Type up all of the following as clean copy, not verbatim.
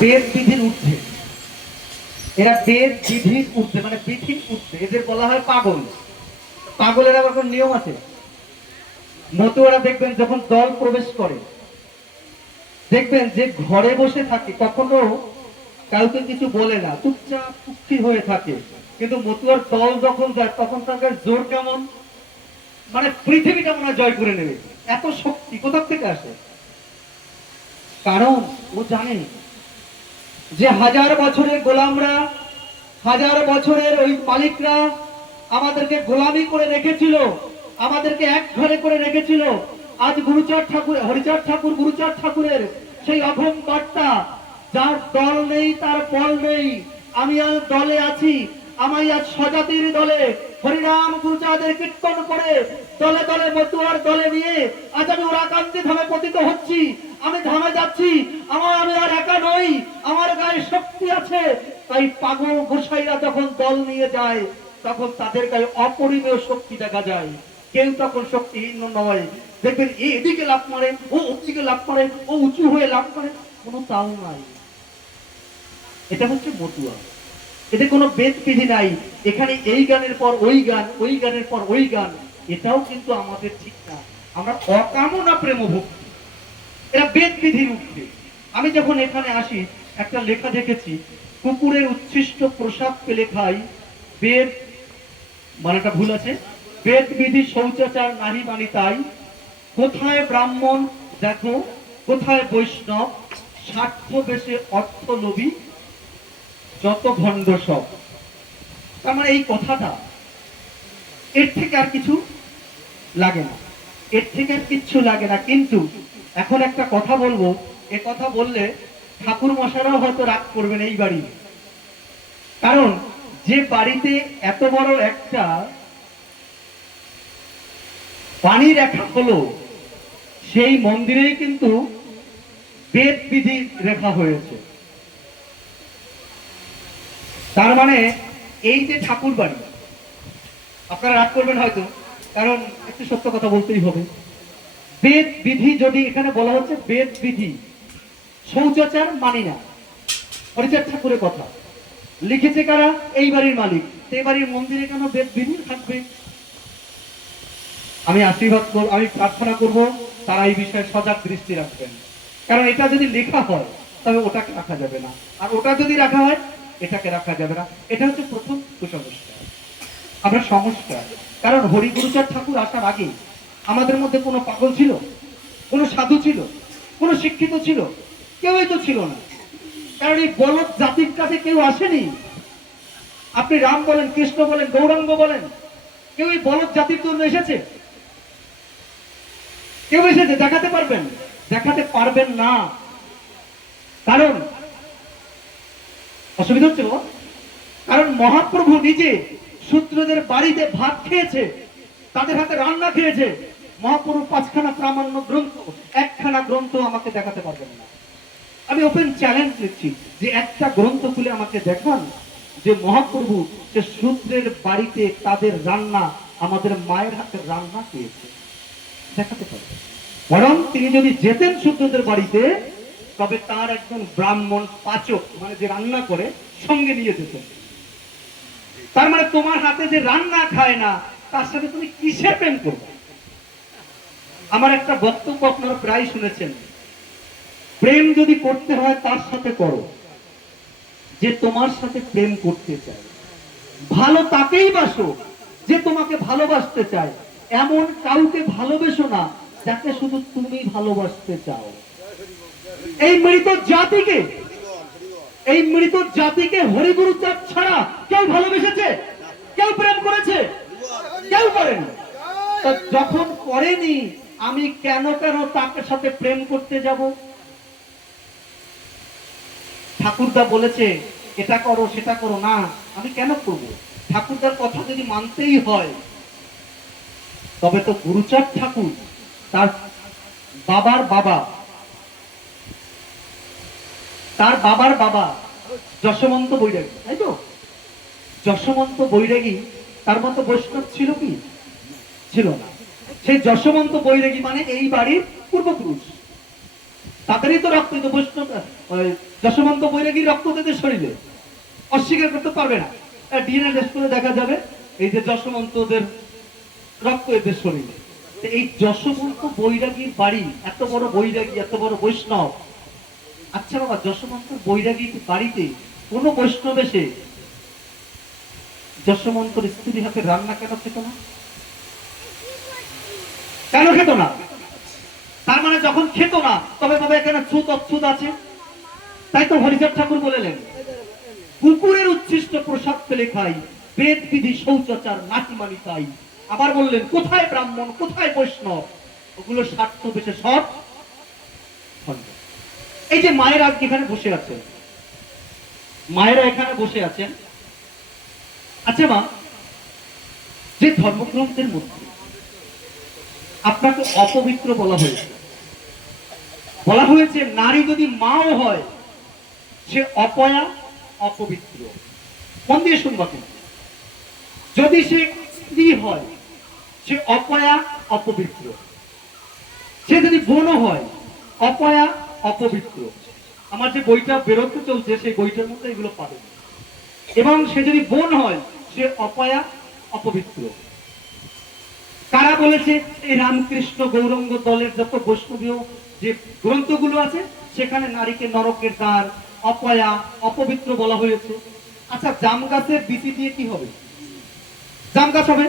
বেদ বিধির ঊর্ধ্বে, এরা বেদ বিধির ঊর্ধ্বে মানে বিধির ঊর্ধ্বে, এদের বলা হয় পাগল। পাগলের আবার কোন নিয়ম আছে? মতুয়ারা দেখবেন যখন দল প্রবেশ করে, দেখবেন যে ঘরে বসে থাকে, কখনো কাউকে কিছু বলে না, চুপচাপ চুক্তি হয়ে থাকে। কিন্তু মতুয়ার দল যখন যায় তখন তাদের জোর কেমন, মানে পৃথিবীটা মনে জয় করে নেবে, এত শক্তি কোথা থেকে আসে? কারণ ও জানে যে হাজার বছরের গোলামরা, হাজার বছরের ওই মালিকরা আমাদেরকে গোলামি করে রেখেছিল, আমাদেরকে এক ঘরে করে রেখেছিল। আজ গুরুচাঁদ ঠাকুর, হরিচাঁদ ঠাকুর, গুরুচাঁদ ঠাকুরের সেই অভম বার্তা, যার দল নেই তার বল নেই, আমি আজ দলে আছি, আমি আজ স্বজাতির দলে হরিনাম গুরুচাঁদের কীর্তন করে দলে দলে মতুয়ার দলে নিয়ে আজ আমি ওরাকান্তি ধামে পতিত হচ্ছি, আমি ধামে যাচ্ছি। আমি আর একা নই, আমার গায়ে শক্তি আছে। তাই পাগল গোসাইরা যখন দল নিয়ে যায় তখন তাদের গায়ে অপরিমেয় শক্তি দেখা যায়, কেউ তখন শক্তিহীন নয়। দেখবেন এদিকে লাফ মারে, ও ওদিকে লাফ মারে, ও উঁচু হয়ে লাফ মারে, কোনো তাও নাই। এটা হচ্ছে মতুয়া, এতে কোনো বেদ বিধি নাই। এখানে এই গানের পর ওই গান, ওই গানের পর ওই গান, এটাও কিন্তু আমাদের ঠিক না। আমরা অকামনা প্রেম ভক্তি, এরা বেদ বিধির ঊর্ধ্বে। আমি যখন এখানে আসি একটা লেখা দেখেছি, কুকুরের উচ্ছিষ্ট প্রসাদ পেলে খাই, বেদ মানেটা ভুল আছে, বেদ বিধি শৌচাচার নাহি মানি তাই, কোথায় ব্রাহ্মণ দেখো কোথায় বৈষ্ণব, স্বার্থ বেশে অর্থ লোভী যত ভণ্ড সব। তার মানে এই কথাটা, এর থেকে আর কিছু লাগে না, এর থেকে আর কিচ্ছু লাগে না। কিন্তু এখন একটা কথা বলবো, এ কথা বললে ঠাকুর মশাইরাও হয়তো রাগ করবেন এই বাড়ি। কারণ যে বাড়িতে এত বড় একটা পানি রেখা হলো, সেই মন্দিরেই কিন্তু বেদ বিধি রেখা হয়েছে। তার মানে এই যে ঠাকুর বাড়ি, আপনারা রাগ করবেন হয়তো, কারণ একটু সত্য কথা বলতেই হবে। বেদ বিধি যদি এখানে বলা হচ্ছে বেদ বিধি, শৌচাচার মানি না, হরিচাঁদ ঠাকুরের কথা লিখেছে কারা? এই বাড়ির মালিক। এই বাড়ির মন্দিরে কেন বেদ বিধি থাকবে? আমি আশীর্বাদ করব, আমি প্রার্থনা করব তারা এই বিষয়ে সজাগ দৃষ্টি রাখবেন। কারণ এটা যদি লেখা হয় তবে ওটাকে রাখা যাবে না, আর ওটা যদি রাখা হয় এটাকে রাখা যাবে না। এটা হচ্ছে প্রথম কুসংস্কার, আমরা সংস্কার। কারণ হরি গুরুচাঁদ ঠাকুর আসার আগে আমাদের মধ্যে কোনো পাগল ছিল, কোনো সাধু ছিল, কোনো শিক্ষিত ছিল? কেউই তো ছিল না। কারণ এই বলদ জাতির কাছে কেউ আসেনি। আপনি রাম বলেন, কৃষ্ণ বলেন, গৌরাঙ্গ বলেন, কেউ এই বলদ জাতির জন্য এসেছে? কেউ এসেছে? দেখাতে পারবেন? দেখাতে পারবেন না। কারণ অসুবিধা হচ্ছে, কারণ মহাপ্রভু নিজে শূদ্রদের বাড়িতে ভাত খেয়েছে, তাদের হাতে রান্না খেয়েছে। মহাপ্রভু 5খানা প্রামাণ্য গ্রন্থ, 1খানা গ্রন্থ আমাকে দেখাতে পারবেন না। আমি ওপেন চ্যালেঞ্জ দিচ্ছি যে একটা গ্রন্থ খুলে আমাকে দেখান যে মহাপ্রভু সে শূদ্রের বাড়িতে তাদের রান্না, আমাদের মায়ের হাতে রান্না খেয়েছে, দেখাতে পারবেন। বরং তিনি যদি যেতেন শূদ্রদের বাড়িতে, তবে তার একজন ব্রাহ্মণ পাচক, মানে যে রান্না করে, সঙ্গে নিয়ে যেতেন। তার মানে তোমার হাতে যে রান্না খায় না, তার সাথে তুমি কিসের প্রেম করবে? আমার একটা বক্তব্য আপনারা প্রায় শুনেছেন, প্রেম যদি করতে হয় তার সাথে করো যে তোমার সাথে প্রেম করতে চায়। ভালো তাকেই বাসো যে তোমাকে ভালোবাসতে চায়। এমন কাউকে ভালোবেসো না যাকে শুধু তুমি ভালোবাসতে চাও। এই মৃত জাতিকে, এই মৃত জাতিকে হরিগুরুচাঁদ ছাড়া কেউ ভালোবেসেছে? কেউ প্রেম করেছে? কেউ করেনি। যখন করেনি, আমি কেন তাকে সাথে প্রেম করতে যাব? ঠাকুরদা বলেছে এটা করো সেটা করো, না আমি কেন করব? ঠাকুরদার কথা যদি মানতেই হয়, তবে তো গুরুচাঁদ ঠাকুর তার বাবার বাবা, তার বাবার বাবা যশোমন্ত বৈরাগী, তাই তো? যশোমন্ত বৈরাগী তার মতো বৈষ্ণব ছিল কি? ছিল না। সেই যশোমন্ত বৈরাগী মানে এই বাড়ির পূর্বপুরুষ। তাদেরই তো রক্ত, তো বৈষ্ণব যশোমন্ত বৈরাগীর রক্ত তাদের শরীরে, অস্বীকার করতে পারবে না। ডিএনএ টেস্ট করে দেখা যাবে এই যে যশোমন্তদের রক্ত এদের শরীরে। এই যশোমন্ত বৈরাগীর বাড়ি, এত বড় বৈরাগী, এত বড় বৈষ্ণব। আচ্ছা বাবা, যশোমন্ত বৈরাগীর বাড়িতে কোন বৈষ্ণব এসে যশোমন্তর স্ত্রী হাতে রান্না কেন খেত না? কেন খেত না? তার মানে যখন খেত না, তবে বাবা এখানে ছুত অচ্ছুত আছে। তাই তো হরিচাঁদ ঠাকুর বলেলেন, কুকুরের উচ্ছিষ্ট প্রসাদ পেলে খাই, বেদ বিধি শৌচাচার নাকি মানি তাই। আবার বললেন, কোথায় ব্রাহ্মণ, কোথায় বৈষ্ণব, ওগুলো স্বার্থ বেশে সব। এই যে মায়েরা আজকে এখানে বসে আছেন, মায়েরা এখানে বসে আছেন। আচ্ছা মা, যে ধর্মগ্রন্থের মধ্যে আপনাকে অপবিত্র বলা হয়েছে, বলা হয়েছে নারী যদি মাও হয় সে অপয়া, অপবিত্র। মন দিয়ে শুনবা কিন্তু, যদি সে স্ত্রী হয় সে অপয়া, অপবিত্র। সে যদি বোনও হয় অপয়া, অপবিত্র। আমার যে বইটা বেরোতে চলছে সেই বইটার মধ্যে এগুলো পাবেন। এবং সে যদি বোন হয় সে অপয়া, অপবিত্র। কারা বলেছে? এই রামকৃষ্ণ গৌরাঙ্গ দলের যত বৈষ্ণবীয় যে গ্রন্থগুলো আছে সেখানে নারীকে নরকের দ্বার, অপয়া, অপবিত্র বলা হয়েছে। আচ্ছা, জাম গাছের বিচি দিয়ে কি হবে? জাম গাছ হবে।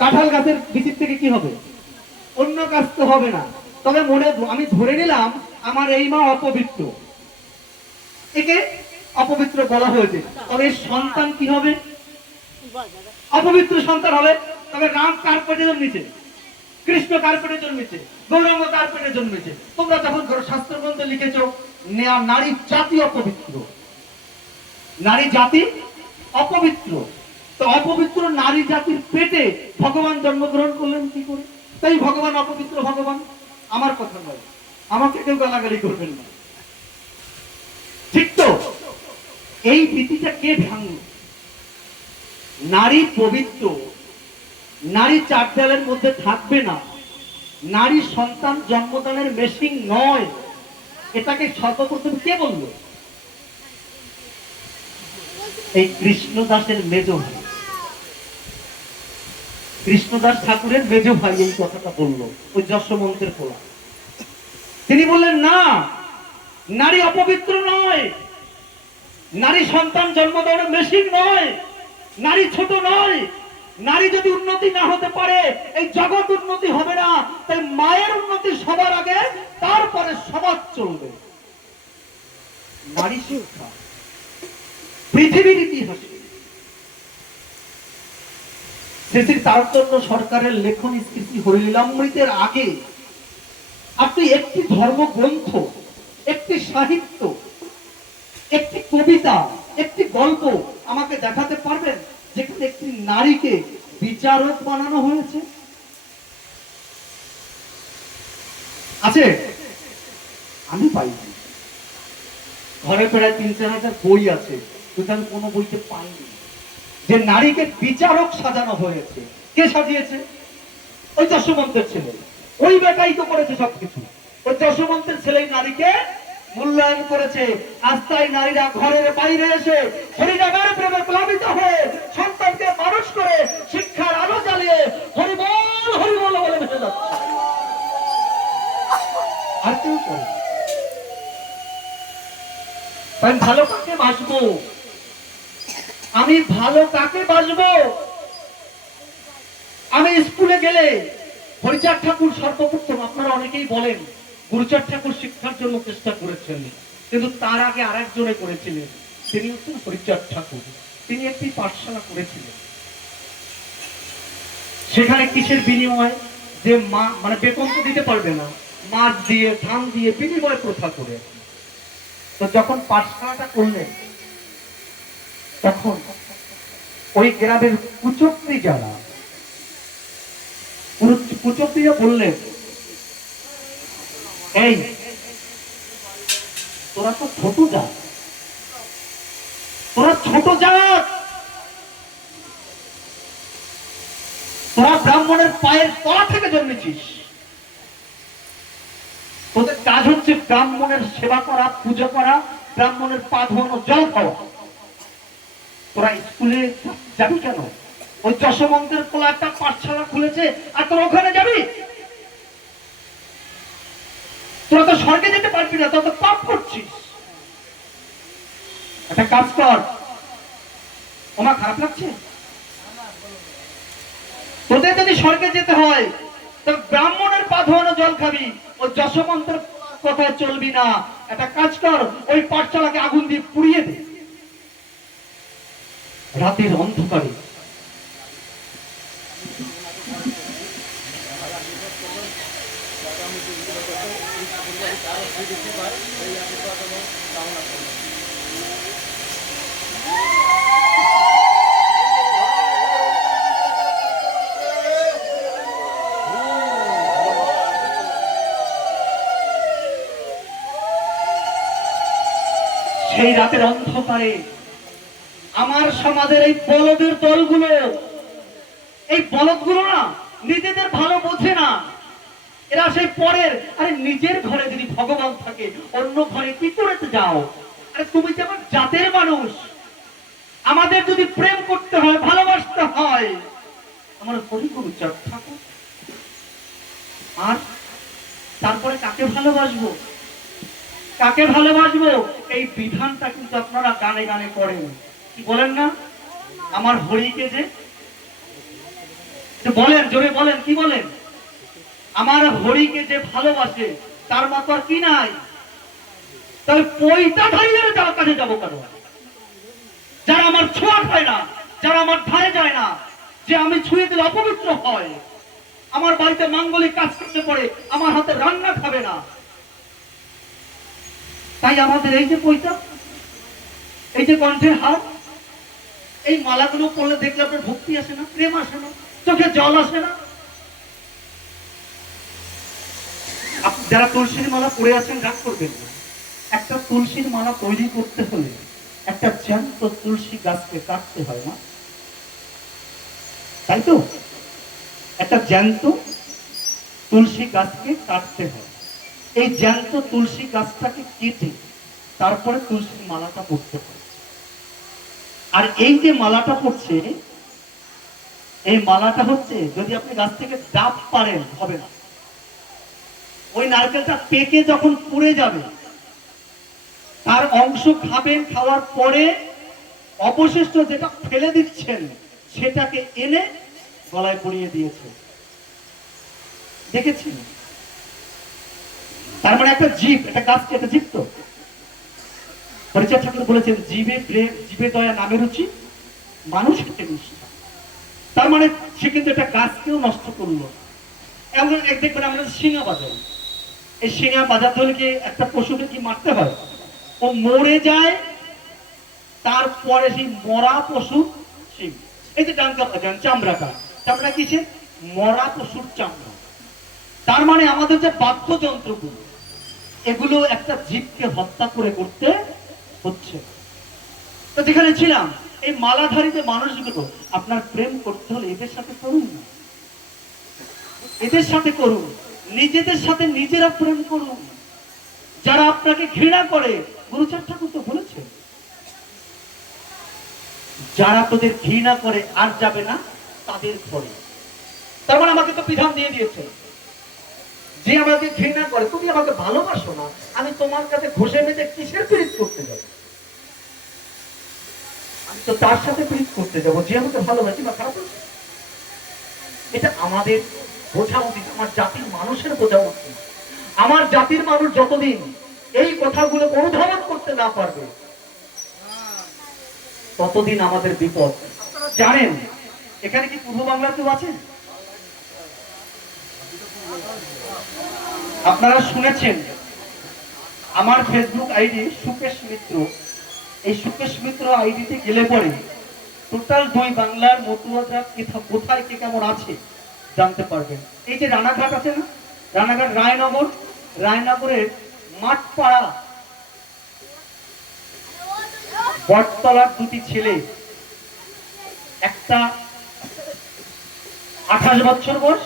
কাঁঠাল গাছের বিচির থেকে কি হবে? অন্য গাছ তো হবে না। তবে মনে আমি ধরে নিলাম আমার এই মা অপবিত্র, একে অপবিত্র বলা হয়েছে। তবে সন্তান কি হবে? অপবিত্র সন্তান হবে। তবে রাম কার পেটে জন্মেছে? কৃষ্ণ কার পেটে জন্মেছে? গৌরাঙ্গ কার পেটে জন্মেছে? তোমরা যখন শাস্ত্র গ্রন্থে লিখেছো নারী জাতি অপবিত্র, নারী জাতি অপবিত্র, তো অপবিত্র নারী জাতির পেটে ভগবান জন্মগ্রহণ করলেন কি করে? তাই ভগবান অপবিত্র ভগবান? আমার কথা নয়, আমাকে কেউ গালাগালি করবেন না, ঠিক তো? এই ভীতিটা কে ভাঙল? নারী পবিত্র, নারী চার দেয়ালের মধ্যে থাকবে না, নারী সন্তান জন্মদানের মেশিন নয়, এটাকে সর্বপ্রথম কে বলল? এই কৃষ্ণদাসের মেজ ভাই, কৃষ্ণদাস ঠাকুরের মেজ ভাই এই কথাটা বলল, ওই যশোমন্তের পোলা। তিনি বললেন, না, নারী অপবিত্র নয়, নারী সন্তান জন্ম দেওয়ার মেশিন নয়, নারী ছোট নয়। নারী যদি উন্নতি না হতে পারে এই জগৎ উন্নতি হবে না। তাই মায়ের উন্নতি সবার আগে, তারপরে সমাজ চলবে। নারী শিক্ষা পৃথিবীর ইতিহাসে শ্রী তারতন্য সরকারের লেখন স্মৃতি হরিলীলামৃতের আগে আপনি একটি ধর্মগ্রন্থ, একটি সাহিত্য, একটি কবিতা, একটি গল্প আমাকে দেখাতে পারবেন যেখানে একটি নারীকে বিচারক বানানো হয়েছে? আছে? আমি পাইনি। ঘরে প্রায় 3-4 হাজার বই আছে, কিন্তু আমি কোনো বইতে পাইনি যে নারীকে বিচারক সাজানো হয়েছে। কে সাজিয়েছে? ওই যশোমন্তের ছেলে, ওই বেটাই তো করেছে সবকিছু। ওই যশোমন্তের ছেলে নারীকে মূল্যায়ন করেছে। আজ তাই নারীরা ঘরের বাইরে এসে হরিনামের প্রেমে প্লাবিত হয়ে সন্তানকে মানুষ করে শিক্ষার আলো জ্বালিয়ে হরিবল হরিবল বলে ভেসে যাচ্ছে। আর কেউ করে? আমি ভালো কাকে বাসবো? আমি ভালো কাকে বাসবো? আমি স্কুলে গেলে হরিচাঁদ ঠাকুর সর্বপ্রথম, আপনারা অনেকেই বলেন গুরুচাঁদ ঠাকুর শিক্ষার জন্য চেষ্টা করেছেন, কিন্তু তার আগে আরেকজনে করেছিলেন, তিনি হচ্ছেন হরিচাঁদ ঠাকুর। তিনি একটি পাঠশালা করেছিলেন। সেখানে কিসের বিনিময়? যে মা মানে বেতন তো দিতে পারবে না, মাছ দিয়ে ধান দিয়ে বিনিময় প্রথা করে। তো যখন পাঠশালাটা করলেন তখন ওই গ্রামের কুচক্রী যারা, কুচক্রীরা বললেন, এই তোরা তো ছোট জাত, তোরা ছোট জাত, তোরা ব্রাহ্মণের পায়ের তলা থেকে জন্মেছিস, তোদের কাজ হচ্ছে ব্রাহ্মণের সেবা করা, পুজো করা, ব্রাহ্মণের পা ধোয়ানো, জল খাওয়া। তোরা স্কুলে যাবি কেন? ওই যশোমন্তের কোলা একটা পাঠশালা খুলেছে, আর তোরা ওখানে যাবি? তোরা তো স্বর্গে যেতে পারবি না, তোরা তো পাপ করছিস। একটা কাজ কর। ওমা, খারাপ লাগছে? তোদের যদি স্বর্গে যেতে হয় তো ব্রাহ্মণের পা ধোয়ানো জল খাবি, ওই যশোমন্তের কথায় চলবি না। একটা কাজ কর, ওই পাঠশালাকে আগুন দিয়ে পুড়িয়ে দে রাতের অন্ধকারে। সেই রাতের অন্ধকারে আমার সমাজের এই বলদের দলগুলো, এই বলদগুলো না নিজেদের ভালো বোঝে না। এরা সেই পরের, আরে নিজের ঘরে যদি ভগবান থাকে অন্য ঘরে কি করে যাও? আরে তুমি যে আমার জাতের মানুষ, আমাদের যদি প্রেম করতে হয়, ভালোবাসতে হয়, আমার হরিগুরু চাপ থাকো। আর তারপরে কাকে ভালোবাসবো, কাকে ভালোবাসবো, এই বিধানটা কিন্তু আপনারা গানে গানে করেন। কি বলেন না? আমার হরিকে যে বলেন, জোরে বলেন, কি বলেন? আমার হরিকে যে ভালোবাসে তার মতো আর কি নাই। তাহলে পয়তা ধারিয়ে যাওয়ার কাছে যাবো কেন? যারা আমার ছোঁয়া খায় না, যারা আমার ধারে যায় না, যে আমি ছুঁয়ে দিলে অপবিত্র হয়, আমার বাড়িতে মাঙ্গলিক কাজ করতে পড়ে, আমার হাতে রান্না খাবে না, তাই আমাদের এই যে পয়তা, এই যে কণ্ঠের হাত, এই মালাগুলো পড়লে দেখলে আপনার ভক্তি আসে না, প্রেম আসে না, চোখে জল আসে না? যারা তুলসীর মালা পড়ে আছেন রাগ করবেন না। একটা তুলসীর মালা তৈরি করতে হলে একটা জ্যান্ত তুলসী গাছকে কাটতে হয় না, তাই তো? একটা জ্যান্ত তুলসী গাছকে কাটতে হয়। এই জ্যান্ত তুলসী গাছটাকে কেটে তারপরে তুলসীর মালাটা পড়তে হয়। আর এই যে মালাটা পড়ছে, এই মালাটা হচ্ছে, যদি আপনি গাছ থেকে ডাব পারেন হবে না। ওই নারকেলটা পেকে যখন পুড়ে যাবে, তার অংশ খাবেন, খাওয়ার পরে অবশিষ্ট যেটা ফেলে দিচ্ছেন সেটাকে এনে গলায় পরিয়ে দিয়েছে, দেখেছেন? তার মানে একটা জীব, একটা গাছকে একটা জীব তো। পরিচয় ঠাকুর বলেছেন, জীবে প্রেম, জীবে দয়া, নামে রুচি, মানুষ খেতে নিষ্ঠা। তার মানে সে কিন্তু একটা গাছকেও নষ্ট করলো। এমন এক দেখবেন আমরা শিঙা বাজাই, এই শিঙা বাজাতে হলে কি একটা পশুকে কি মারতে হয়? ও মরে যায়, তারপরে সেই মরা পশু শিং, এই যে ডাঙ্কা বাজান, চামড়াটা, চামড়া কিসে? মরা পশুর চামড়া। তার মানে আমাদের যে বাদ্যযন্ত্রগুলো, এগুলো একটা জীবকে হত্যা করে করতে হচ্ছে। তো যেখানে ছিলাম, এই মালাধারী যে মানুষগুলো, আপনার প্রেম করতে হলে এদের সাথে করুন না, এদের সাথে করুন, নিজেদের সাথে নিজেরা প্রেম করুন। যারা আপনাকে ঘৃণা করে, গুরুচাঁদ ঠাকুর তো বলেছে, যারা তোদের ঘৃণা করে আর যাবে না তাদের ঘরে। তার মানে আমাকে তো বিধান দিয়ে দিয়েছে, যে আমাকে ঘৃণা করে, তুমি আমাকে ভালোবাসো না, আমি তোমার কাছে ঘষে মেজে কিসের পীড়িত করতে যাবো? আমি তো তার সাথে পীড়িত করতে যাবো যে আমাকে ভালোবাসি বা খারাপ। এটা আমাদের বোঝা উচিত, আমার জাতির মানুষের বোঝা উচিত। আমার জাতির মানুষ যতদিন এই কথাগুলো অনুধাবন করতে না পারবে, ততদিন আমাদের বিপদ। আপনারা জানেন, এখানে কি পূর্ব বাংলার কেউ আছে? আপনারা শুনেছেন আমার ফেসবুক আইডি সুকেশ মিত্র, এই সুকেশ মিত্র আইডিতে গেলে পরে টোটাল 2 বাংলার মতুয়ারা কোথায় কে কেমন আছে জানতে পারবেন। এই যে রানাঘাট আছে না, রানাঘাট রায়নগর, রায়নগরের মাঠপাড়া বটতলার 2টি ছেলে, একটা 28 বছর বয়স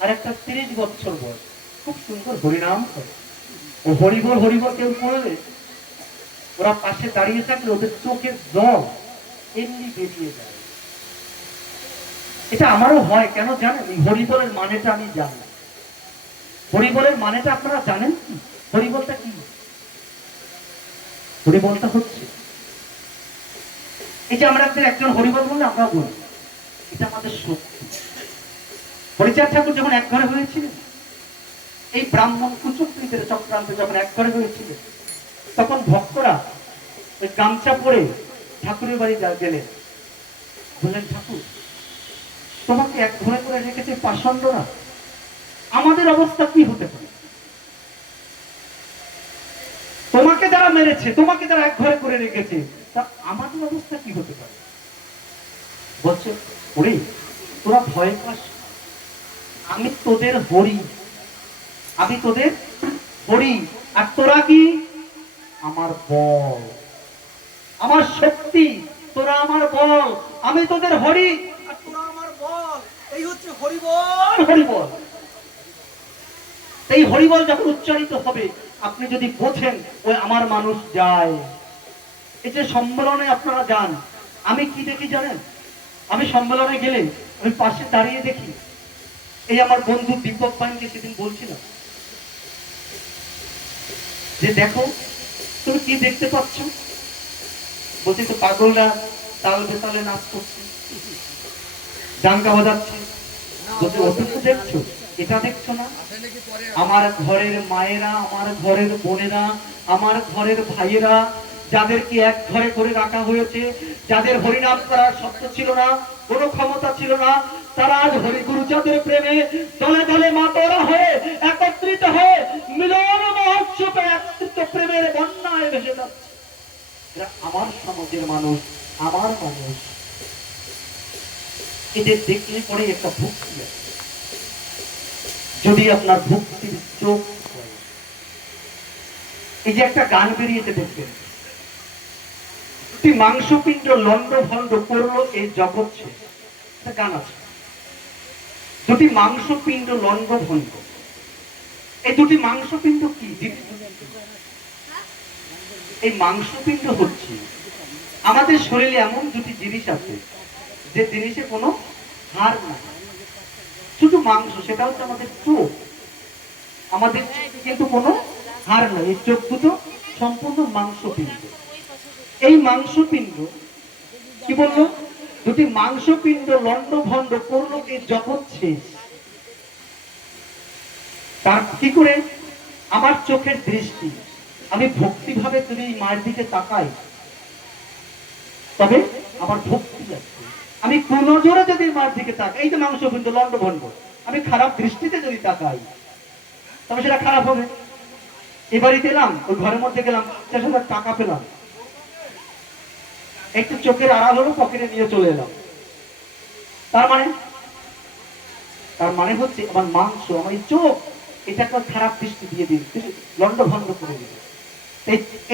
আর একটা 30 বছর বয়স, খুব সুন্দর হরিনাম করে। ও হরিবল হরিবল কেউ করলে ওরা পাশে দাঁড়িয়ে থাকলে ওদের চোখের জল এমনি বেরিয়ে যায়। এটা আমারও হয়, কেন জানেন? এই হরিবলের মানেটা আমি জানি। হরিবলের মানেটা আপনারা জানেন কি? হরিবলটা কি? হরিবলটা হচ্ছে এই যে আমরা একজন হরিবল বললে আমরা বলি এটা আমাদের শক্তি। হরিচাঁদ ঠাকুর যখন এক ঘরে হয়েছিলেন, এই ব্রাহ্মণ কুচক্রীদের চক্রান্তে যখন এক ঘরে হয়েছিলেন, তখন ভক্তরা ওই গামছা পরে ঠাকুরের বাড়ি গেলেন, বললেন ঠাকুর তোমাকে এক ঘরে করে রেখেছে পাষণ্ডরা, আমাদের অবস্থা কি হতে পারে? তোমাকে যারা মেরেছে, তোমাকে যারা এক ঘরে করে রেখেছে, তা আমাদের অবস্থা কি হতে পারে? বলছে ওরে তোরা ভয় পাস, আমি তোদের হরি, আমি তোদের হরি, আর তোরা কি? আমার বল, আমার শক্তি, তোরা আমার বল, আমি তোদের হরি আর তোরা আমার বল। এই হচ্ছে হরিবল। হরিবল, এই হরিবল যখন উচ্চারিত হবে, আপনি যদি বোঝেন ওই আমার মানুষ যায়। এই যে সম্মেলনে আপনারা যান, আমি কি দেখি জানেন? আমি সম্মেলনে গেলে আমি পাশে দাঁড়িয়ে দেখি, এই আমার বন্ধু দীপক পাইনকে সেদিন বলছিলাম যে দেখো তুমি কি দেখতে পাচ্ছ? বলছি তো পাগলরা তাল বেতালে নাচ করছে, ডাঙ্কা বাজাচ্ছে। বলছে অসুস্থ দেখছো, এটা দেখছো না? আমার ঘরের মায়েরা, আমার ঘরের বোনেরা, আমার ঘরের ভাইয়েরা, যাদেরকে এক ঘরে করে রাখা হয়েছে, যাদের হরিনাম করার শব্দ ছিল না, কোনো ক্ষমতা ছিল না, তারা আজ হরিগুরু চাঁদের প্রেমে দলে দলে মাতোয়ারা হয়ে একত্রিত হয়ে মিলন মহোৎসবে একত্রিত প্রেমের বন্যায় ভেসে যাচ্ছে। এরা আমার সমাজের মানুষ, আমার মানুষ। এদের দেখলে পরে একটা ভক্তি আছে। যদি আপনার ভক্তির চোখ, এই যে একটা গান বেরিয়েছে দেখবেন, মাংসপিণ্ড লন্ড ভন্ড করলো এই জগৎ শেষ, একটা গান আছে। দুটি মাংসপিণ্ড লন্ড ভন্ড, এই দুটি মাংসপিণ্ড কি? এই মাংসপিণ্ড হচ্ছে আমাদের শরীরে এমন দুটি জিনিস আছে যে জিনিসে কোনো হার নাই, শুধু মাংস, সেটা হচ্ছে আমাদের চোখ। আমাদের কিন্তু কোনো হার নাই, এই চোখ দুটো সম্পূর্ণ মাংসপিণ্ড। এই মাংসপিণ্ড কি বললো? দুটি মাংসপিণ্ড লন্ড ভন্ড করলো এই জগৎ শেষ। তার কি করে? আমার চোখের দৃষ্টি, আমি ভক্তি ভাবে যদি মায়ের দিকে তাকাই, তবে আমার ভক্তি আছে। আমি কুনজরে যদি মায়ের দিকে তাকাই, এই যে মাংসপিণ্ড লন্ড ভন্ড, আমি খারাপ দৃষ্টিতে যদি তাকাই, তবে সেটা খারাপ হবে। এবারই দিলাম, ওই ঘরের মধ্যে গেলাম, 4,000 টাকা পেলাম, একটু চোখের আড়াল হলো, পকেটে নিয়ে চলে এলাম। তার মানে হচ্ছে আমার মাংস, আমার চোখ, এটা একটা খারাপ দৃষ্টি দিয়ে দিন, লন্ড ভন্ড করে দিবে।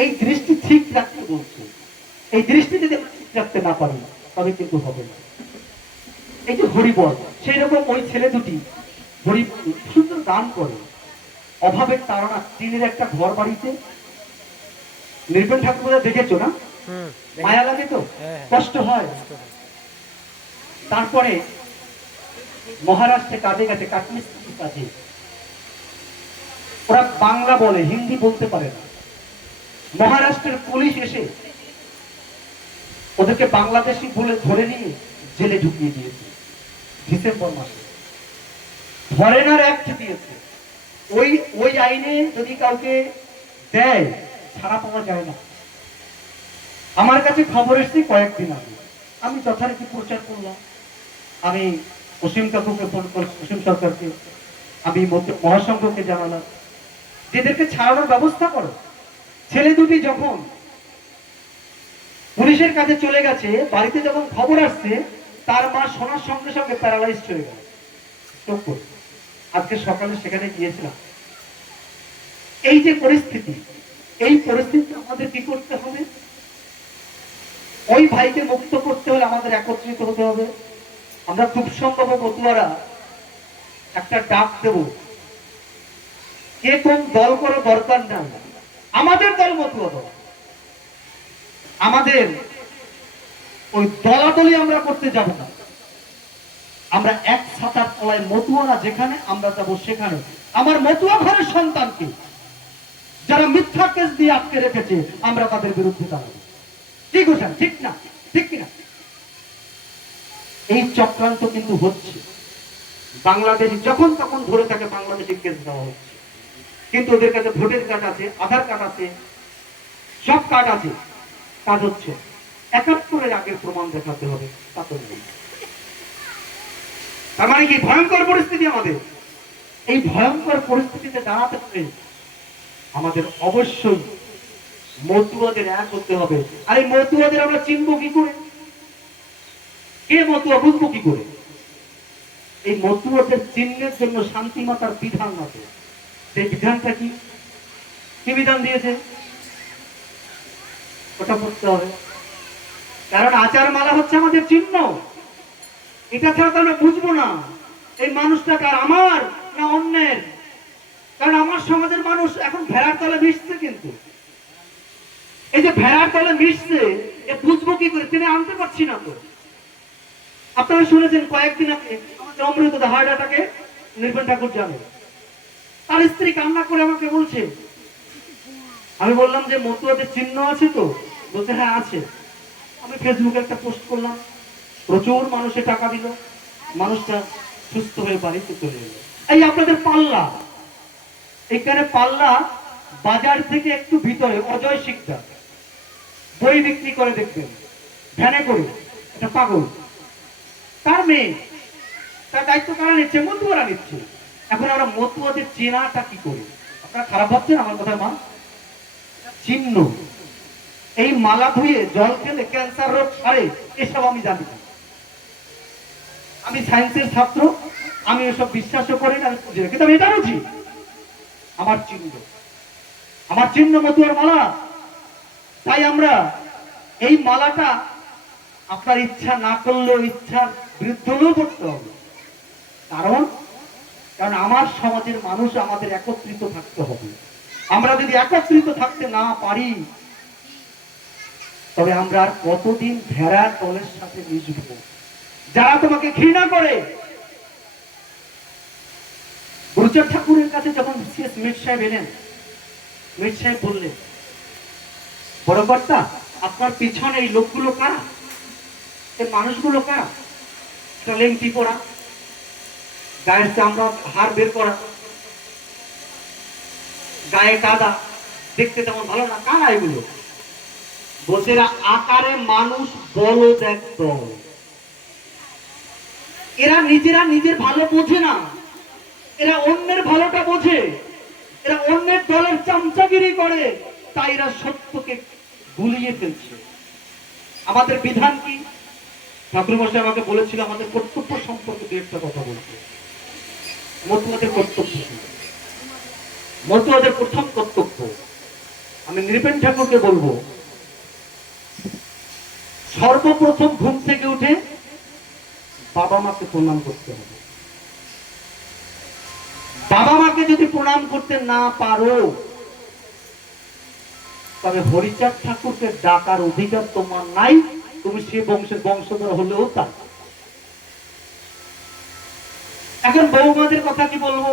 এই দৃষ্টি ঠিক রাখতে বলছে। এই দৃষ্টি যদি ঠিক রাখতে না পারি, তবে কিন্তু হবে না। এই যে হরিবল, সেই রকম ওই ছেলে দুটি হরি সুন্দর দান করে, অভাবের তাড়না, টিনের একটা ঘর বাড়িতে। নির্বেণ ঠাকুর দেখেছো না? মায়া লাগে তো, কষ্ট হয়। তারপরে মহারাষ্ট্রে কাজে গেছে, কাঠমিস্ত্রির কাজে। ওরা বাংলা বলে, হিন্দি বলতে পারে না। মহারাষ্ট্রের পুলিশ এসে ওদেরকে বাংলাদেশি বলে ধরে নিয়ে জেলে ঢুকিয়ে দিয়েছে ডিসেম্বর মাসে। ফরেনার অ্যাক্ট দিয়েছে। ওই আইনে যদি কাউকে দেয়, ছাড়া পাওয়া যায় না। আমার কাছে খবর এসেছে কয়েকদিন আগে, আমি যথারীতি প্রচার করলাম। আমি অসীম কাকুকে ফোন করে, অসীম সরকারকে, আমি মহাসংঘকে জানালাম, যেদেরকে ছাড়ানোর ব্যবস্থা করো। ছেলে দুটি যখন পুলিশের কাছে চলে গেছে, বাড়িতে যখন খবর আসছে, তার মা শোনার সঙ্গে সঙ্গে প্যারালাইজড হয়ে গেল, স্ট্রোক করে। আজকে সকালে সেখানে গিয়েছিলাম। এই যে পরিস্থিতি, এই পরিস্থিতি আমাদের কি করতে হবে? ওই ভাইকে মুক্ত করতে হলে আমাদের একত্রিত হতে হবে। আমরা খুব সম্ভব বতুয়ারা একটা ডাক দেব, কে কোন দল করে দরকার নাই। আমাদের দল মতুয়া দল, আমাদের ওই দলাদলি আমরা করতে যাব না। আমরা এক ছাতার তলায় মতুয়ারা যেখানে, আমরা যাব সেখানে। আমার মতুয়া ঘরের সন্তানকে যারা মিথ্যা কেস দিয়ে আটকে রেখেছে, আমরা তাদের বিরুদ্ধে দাঁড়াবো। কি গোছেন, ঠিক না? ঠিক কিনা? এই চক্রান্ত কিন্তু হচ্ছে। বাংলাদেশি যখন তখন ধরে তাকে বাংলাদেশি কেস দেওয়া হচ্ছে, কিন্তু ওদের কাছে ভোটের কার্ড আছে, আধার কার্ড আছে, সব কার্ড আছে। কাজ হচ্ছে ৭১-এর আগের প্রমাণ দেখাতে হবে, তা তো নেই। তার মানে কি ভয়ঙ্কর পরিস্থিতি আমাদের। এই ভয়ঙ্কর পরিস্থিতিতে দাঁড়াতে হবে আমাদের অবশ্যই মতুয়াদের এক হতে হবে। আর এই মতুয়াদের আমরা চিনবো কি করে? কে মতুয়া বুঝবো কি করে? এই মতুয়াদের চিহ্নের জন্য শান্তি মাতার বিধান আছে। সেই বিধানটা কি? কি বিধান দিয়েছে? ওটা পড়তে হবে। কারণ আচার মালা হচ্ছে আমাদের চিহ্ন। এটা ছাড়া তো আমরা বুঝবো না এই মানুষটা কার, আমার না অন্যের। কারণ আমার সমাজের মানুষ এখন ভেড়ার তলে মিশছে, কিন্তু এই যে ভেড়ার তলে মিশছে, এ বুঝবো কি করে? তিনি আনতে পারছি না তো। আপনারা শুনেছেন কয়েকদিন আগে আমাদের অমৃতদা হার্ট অ্যাটাকে নির্বাণ ঠাকুর জানে, তার স্ত্রী কান্না করে আমাকে বলছে। আমি বললাম যে মতুয়াদের চিহ্ন আছে তো? বলছে হ্যাঁ আছে। আমি ফেসবুকে একটা পোস্ট করলাম, প্রচুর মানুষে টাকা দিল, মানুষটা সুস্থ হয়ে বাড়িতে চলে এলো। এই আপনাদের পাল্লা, এখানে পাল্লা বাজার থেকে একটু ভিতরে অজয় শিকদার বই বিক্রি করে, দেখবেন ভ্যানে করে, এটা পাগল। তার মেয়ে, তার দায়িত্ব কারা নিচ্ছে? মতুয়ারা নিচ্ছে। এখন আমরা মতুয়াদের চেনাটা কি করি? আপনারা খারাপ ভাবছেন আমার কথা? মা চিহ্ন, এই মালা ধুয়ে জল খেলে ক্যান্সার রোগ সারে, এসব আমি জানি না। আমি সায়েন্সের ছাত্র, আমি এসব বিশ্বাসও করি না, আমি বুঝি না, কিন্তু আমি এটা বুঝি। আমার চিহ্ন, আমার চিহ্ন মতুয়ার মালা। তাই আমরা এই মালাটা আপনার ইচ্ছা না করলেও, ইচ্ছার বিরুদ্ধে হলেও করতে হবে। কারণ আমার সমাজের মানুষ, আমাদের একত্রিত থাকতে হবে। আমরা যদি একত্রিত থাকতে না পারি, তবে আমরা আর কতদিন ভেড়ার দলের সাথে মিশবো? যারা তোমাকে ঘৃণা করে। গুরুচাঁদ ঠাকুরের কাছে যখন সিএস মির সাহেব এলেন, মির সাহেব বললেন, বড় কর্তা, আপনার পিছনে এই লোকগুলো কারা? এই মানুষগুলো কারা? একটা লেংটি পরা, গায়ের চামড়া হাড় বের করা, গায়ে কাদা, দেখতে তেমন ভালো না, কারা এগুলো? বলছে এরা আকারে মানুষ, বলদ একদম। এরা নিজেরা নিজের ভালো বোঝে না, এরা অন্যের ভালোটা বোঝে। এরা অন্যের দলের চামচাগিরি করে, তাই এরা সত্যকে গুলিয়ে ফেলছে। আমাদের বিধান কি? ঠাকুর মশাই আমাকে বলেছিল আমাদের কর্তব্য সম্পর্কে দু একটা কথা বলতে। মতুয়াদের কর্তব্য কি? মতুয়াদের প্রথম কর্তব্য, আমি নৃপেন ঠাকুরকে বলবো, সর্বপ্রথম ঘুম থেকে উঠে বাবা মাকে প্রণাম করতে হবে। বাবা মাকে যদি প্রণাম করতে না পারো, তবে হরিচাঁদ ঠাকুরকে ডাকার অধিকার তোমার নাই। তুমি সে বংশের বংশধর হলেও তাই। এখন বৌমাদের কথা কি বলবো?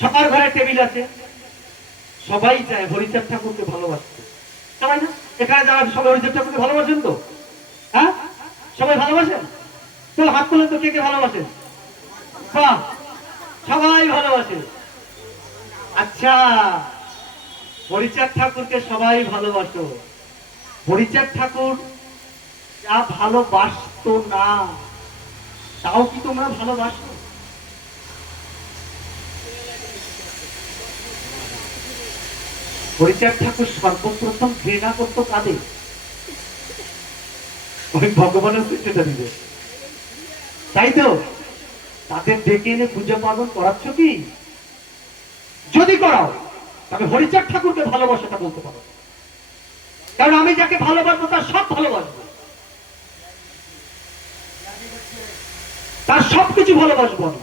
সবার ঘরে টেবিল আছে, সবাই চায় হরিচাঁদ ঠাকুরকে ভালোবাসতে, সবাই না? এখানে যারা সবাই হরিচাঁদ ঠাকুরকে ভালোবাসেন তো? হ্যাঁ, সবাই ভালোবাসেন তো? হাত তুলেন তো, কে কে ভালোবাসেন? সবাই ভালোবাসে। আচ্ছা, হরিচাঁদ ঠাকুরকে সবাই ভালোবাসো। হরিচাঁদ ঠাকুর যা ভালোবাসতো না, তাও কি তোমরা ভালোবাসো? হরিচাঁদ ঠাকুর সর্বপ্রথম ঘৃণা করতো কাদের? ওই ভগবানের সেটা দিবে, তাই তো? তাদের ডেকে এনে পূজা পার্বণ করাচ্ছ কি? যদি করাও, তবে হরিচাঁদ ঠাকুরকে ভালোবাসাটা বলতে পারো। কারণ আমি যাকে ভালোবাসবো তার সব ভালোবাসবো, তার সবকিছু ভালোবাসবো আমি।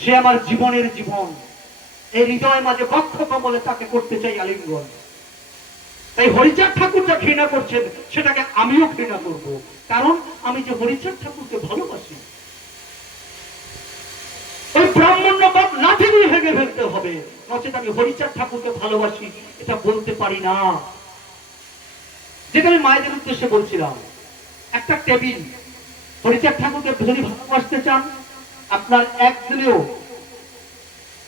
সে আমার জীবনের জীবন, এই হৃদয় মাঝে বক্ষ কমলে তাকে করতে চাই আলিঙ্গন। তাই হরিচাঁদ ঠাকুর যা ঘৃণা করছেন সেটাকে আমিও ঘৃণা করব, কারণ আমি যে হরিচাঁদ ঠাকুরকে ভালোবাসি। ওই ব্রাহ্মণ্যবাদ লাঠি দিয়ে ভেঙে ফেলতে হবে, নচেত আমি হরিচাঁদ ঠাকুরকে ভালোবাসি এটা বলতে পারি না। যেটা আমি মায়েদের উদ্দেশ্যে বলছিলাম, একটা টেবিল, হরিচাঁদ ঠাকুরকে যদি ভালোবাসতে চান আপনার একদিনেও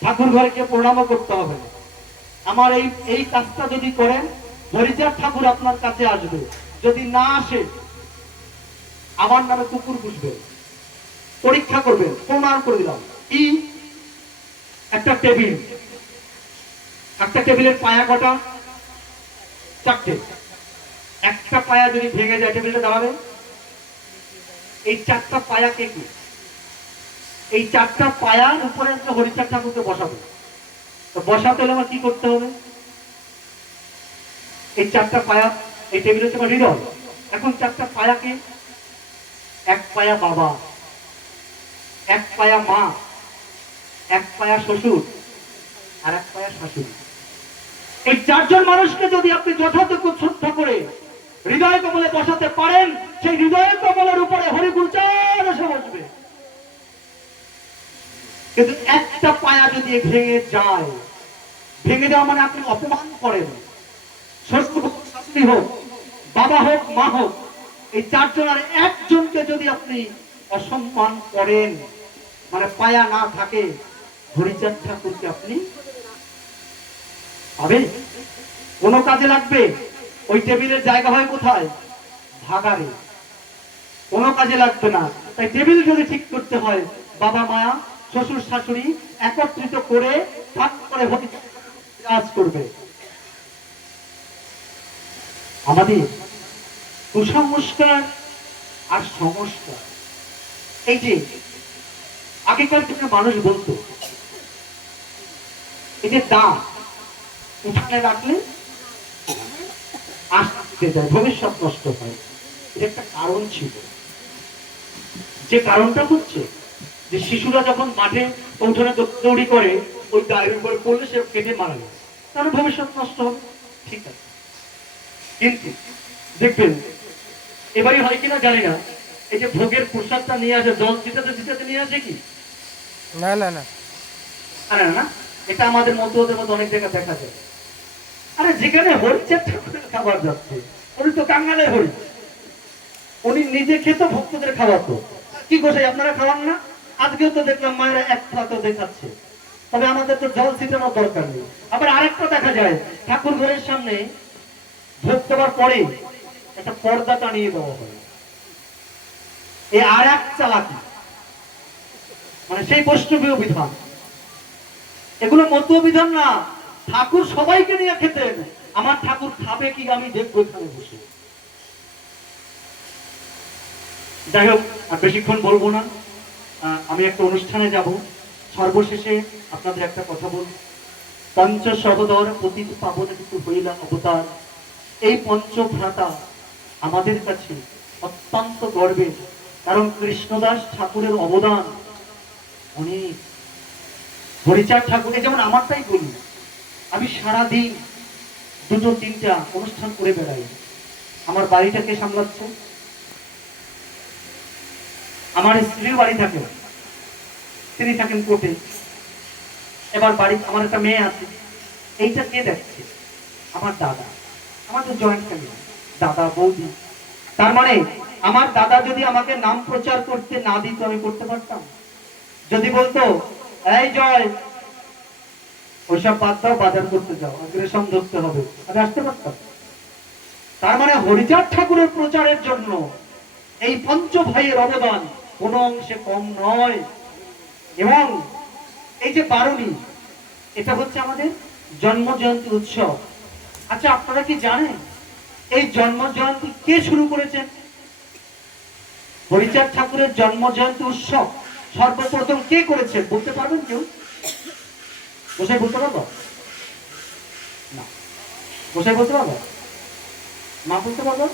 ঠাকুর ঘরকে প্রণামও করতে হবে না। আমার এই কাজটা যদি করেন হরিচাঁদ ঠাকুর আপনার কাছে আসবে, যদি না আসে আমার নামে কুকুর পুষবে, পরীক্ষা করবেন, প্রমাণ করে দিলাম। কি একটা টেবিল, একটা টেবিলের পায়া কটা? চারটে। একটা পায়া যদি ভেঙে যায় টেবিলটা দাঁড়াবে? এই চারটা পায়া কে কি? এই চারটা পায়ার উপরে একটা হরিচাঁদ ঠাকুরকে বসাবে। তো বসাতে হলে আমার কি করতে হবে? এই চারটা পায়া, এই টেবিল হচ্ছে আমার হৃদয়। এখন চারটা পায়াকে, এক পায়া বাবা, এক পায়া মা, এক পায়া শ্বশুর, আর এক পায়া শাশুড়ি। এই চারজন মানুষকে যদি আপনি যথাযোগ্য শ্রদ্ধা করে হৃদয় কমলে বসাতে পারেন, সেই হৃদয় কমলের উপরে হরিগুরুচাঁদ এসে বসবে। কিন্তু একটা পায়া যদি ভেঙে যায়, ভেঙে যাওয়া মানে আপনি অপমান করেন। শ্বশুর হোক, শাশুড়ি হোক, বাবা হোক, মা হোক, এই চারজনের একজনকে যদি আপনি অসম্মান করেন, মানে পায়া না থাকে, হরিচাঁদ ঠাকুরকে আপনি পাবেন? কোন কাজে লাগবে? ওই টেবিলের জায়গা হয় কোথায়? ভাগারে। কোনো কাজে লাগবে না। তাই টেবিল যদি ঠিক করতে হয়, বাবা মায়া, শ্বশুর শাশুড়ি একত্রিত করে ভাগ করে কাজ করবে। আমাদের কুসংস্কার আর সংস্কার, এই যে আগেকার দিনে মানুষ বলতো এই যে দাঁত উঠানে রাখলে আসতে যায়, ভবিষ্যৎ নষ্ট হয়, এটা একটা কারণ ছিল। যে কারণটা হচ্ছে যে শিশুরা যখন মাঠে উঠোনে দৌড়ি করে ওই দায়ের উপরে পড়লে সে কেটে মারা যায়, তাহলে ভবিষ্যৎ নষ্ট হবে। ঠিক আছে, কিন্তু দেখবেন এবারই হয় কিনা জানি না, এই যে ভোগের প্রসাদটা নিয়ে আসে, জল ছিটাতে ছিটাতে নিয়ে আসে কি? না না না, আরে না, এটা আমাদের মধ্যে অনেক জায়গায় দেখা যায়। আরে যেখানে হরিচাঁদ ঠাকুরের খাবার যাচ্ছে, উনি তো কাঙ্গালের হরি, উনি নিজে খেত, ভক্তদের খাওয়াতো। কি গোসাই আপনারা খাওয়ান না? আজকেও তো দেখলাম মায়েরা এক প্লাটো দেখাচ্ছে, তবে আমাদের তো জল ছিটানোর দরকার নেই। আবার আরেকটা দেখা যায়, ঠাকুর ঘরের সামনে ভোগ দেওয়ার পরে একটা পর্দা টানিয়ে দেওয়া হয়। এই আর এক চালাকি, মানে সেই বৈষ্ণবীয় বিধান। এগুলো মতুয় বিধান না, ঠাকুর সবাইকে নিয়ে খেতেন। আমার ঠাকুর খাবে কি আমি দেখবো এখানে বসে। যাই হোক, আর বেশিক্ষণ বলবো না, আমি একটা অনুষ্ঠানে যাব। সর্বশেষে আপনাদের একটা কথা বলব, পঞ্চ সহদর পতিত পাবন কিন্তু হইলা অবতার। এই পঞ্চ ভ্রাতা আমাদের কাছে অত্যন্ত গর্বের, কারণ কৃষ্ণদাস ঠাকুরের অবদান অনেক। হরিচাঁদ ঠাকুরের, যেমন আমারটাই বলি, আমি সারাদিন দুটো তিনটা অনুষ্ঠান করে বেড়াই। আমার বাড়িটাকে সামলাচ্ছে, আমার স্ত্রীর বাড়ি থাকে, তিনি থাকেন কোর্টে। এবার বাড়ি, আমার একটা মেয়ে আছে, এইটা কে দেখছে? আমার দাদা। আমাদের জয়েন্ট ফ্যামিলি, দাদা বৌদি। তার মানে আমার দাদা যদি আমাকে নাম প্রচার করতে না দিত, আমি করতে পারতাম? যদি বলতো এই জয়, ওইসব বাদ দাও, বাজার করতে যাও, রেশম ধরতে হবে, আমি আসতে পারতাম? তার মানে হরিচাঁদ ঠাকুরের প্রচারের জন্য এই পঞ্চ ভাইয়ের অবদান কোন অংশে কম নয়। এবং এই যে বারুণী, এটা হচ্ছে আমাদের জন্ম জয়ন্তী উৎসব। আচ্ছা, আপনারা কি জানেন এই জন্ম জয়ন্তী কে শুরু করেছেন? হরিচাঁদ ঠাকুরের জন্ম জয়ন্তী উৎসব সর্বপ্রথম কে করেছেন বলতে পারবেন কেউ? গোসাই বলতে পারবো না? গোসাই বলতে পারবো? মা বলতে পারবো?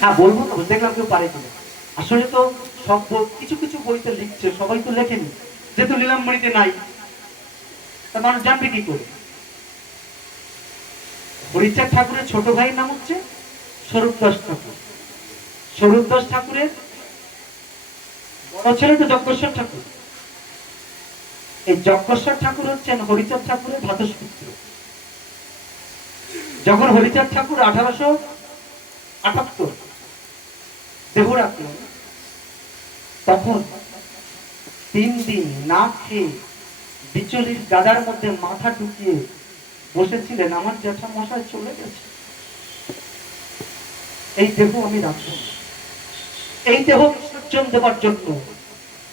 হ্যাঁ বলবো না, দেখলাম কেউ পারে কিনা। আসলে তো সব কিছু কিছু বইতে লিখছে, সবাই তো লেখেনি, যেহেতু লীলাম্বরীতে নাই, তা মানুষ জানবে কি করে? হরিচাঁদ ঠাকুরের ছোট ভাইয়ের নাম হচ্ছে স্বরূপদাস ঠাকুর। স্বরূপদাস ঠাকুরের বড় ছেলে তো যজ্ঞেশ্বর ঠাকুর। এই যজ্ঞেশ্বর ঠাকুর হচ্ছেন হরিচাঁদ ঠাকুরের ভ্রাতুষ্পুত্র। যখন হরিচাঁদ ঠাকুর 1878 দেহ রাখলেন, তখন 3 দিন না খেয়ে বিচলির গাদার মধ্যে মাথা ঢুকিয়ে বসেছিলেন, আমার জ্যাঠা মশাই চলে গেছে, এই দেহ আমি রাখবো না। এই দেহ বিসর্জন দেওয়ার জন্য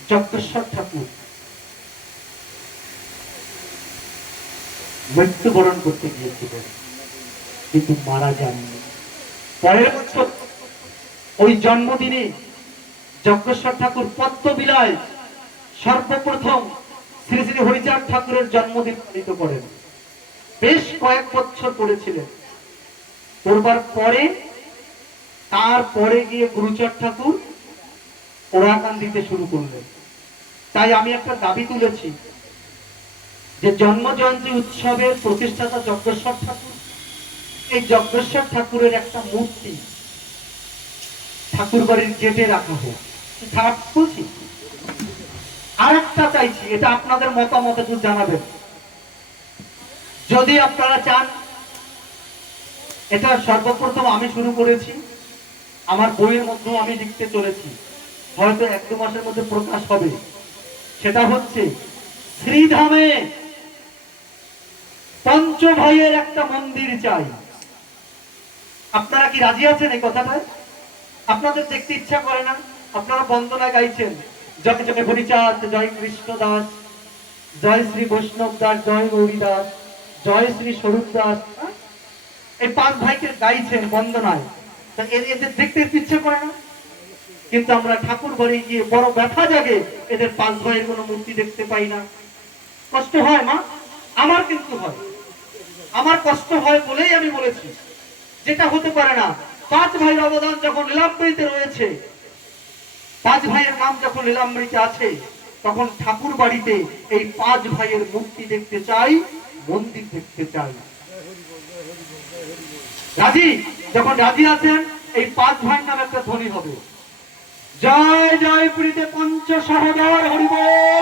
যজ্ঞেশ্বর ঠাকুর মৃত্যুবরণ করতে গিয়েছিলেন, কিন্তু মারা যাননি। পরের বছর ওই জন্মদিনে যজ্ঞেশ্বর ঠাকুর পদ্মবিলায় সর্বপ্রথম শ্রী শ্রী হরিচাঁদ ঠাকুরের জন্মদিন পালিত করেন। বেশ কয়েক বছর করেছিলেন, করবার পরে তারপরে গিয়ে গুরুচাঁদ ঠাকুর ওরাকান দিতে শুরু করলেন। তাই আমি একটা দাবি তুলেছি যে জন্ম জয়ন্তী উৎসবের প্রতিষ্ঠাতা যজ্ঞেশ্বর ঠাকুর, এই যজ্ঞেশ্বর ঠাকুরের একটা মূর্তি ঠাকুর বাড়ির গেটে রাখা হোক। খারাপ বলছি? আর একটা চাইছি, এটা আপনাদের মতামত একটু জানাবেন। যদি আপনারা চান, এটা সর্বপ্রথম আমি শুরু করেছি, আমার বইয়ের মধ্যেও আমি লিখতে চলেছি, হয়তো 1-2 মাসের মধ্যে প্রকাশ হবে। সেটা হচ্ছে শ্রীধামে পঞ্চভাইয়ের একটা মন্দির চাই। আপনারা কি রাজি আছেন এই কথাটায়? আপনাদের দেখতে ইচ্ছা করে না? আপনারা বন্দনা গাইছেন, জয় জয় হরিচাঁদ, জয় কৃষ্ণ দাস, জয় শ্রী বৈষ্ণব দাস, জয় গৌরী দাস, জয় শ্রী স্বরূপ দাস, এই 5 ভাইকে গাইছেন বন্দনায়। তা এদের দেখতে ইচ্ছে করে না? কিন্তু আমরা ঠাকুর বাড়ি গিয়ে বড় ব্যথা জাগে, এদের 5 ভাইয়ের কোনো মূর্তি দেখতে পাই না। কষ্ট হয় মা, আমার কিন্তু হয়। আমার কষ্ট হয় বলেই আমি বলেছি, যেটা হতে পারে না। 5 ভাইয়ের অবদান যখন লীলামৃতে রয়েছে, 5 ভাইয়ের নাম যখন লীলামৃতে আছে, তখন ঠাকুর বাড়িতে এই 5 ভাইয়ের মূর্তি দেখতে চাই, মন্দির দেখতে চাই। রাজি? যখন রাজি আছেন, এই 5 ভাইয়ের নাম একটা ধ্বনি হবে, জয় জয় প্রীতে পঞ্চ সহদর হরিবল।